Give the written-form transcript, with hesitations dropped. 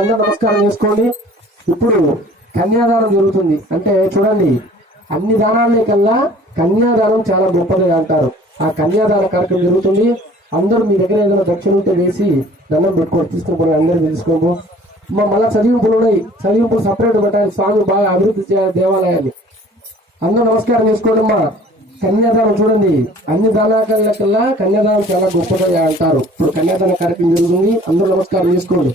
అందరూ నమస్కారం చేసుకోండి. ఇప్పుడు కన్యాదానం జరుగుతుంది. అంటే చూడండి, అన్ని దానాలే కల్లా కన్యాదానం చాలా గొప్పది అంటారు. ఆ కన్యాదాన కార్యక్రమం జరుగుతుంది. అందరూ మీ దగ్గర ఏదైనా దక్షిణ ఉంటే వేసి దండం పెట్టుకోండి, తీసుకుని అందరూ తెలుసుకోము. మళ్ళీ చదివింపులు ఉన్నాయి. చదివింపులు సపరేట్ పెట్టాలి. స్వామి బాగా అభివృద్ధి చేయాలి దేవాలయాన్ని. అందరూ నమస్కారం చేసుకోండి. అమ్మా కన్యాదానం చూడండి, అన్ని దానాల కల్లా కన్యాదానం చాలా గొప్పగా అంటారు. ఇప్పుడు కన్యాదాన కార్యక్రమం జరుగుతుంది. అందరూ నమస్కారం చేసుకోండి.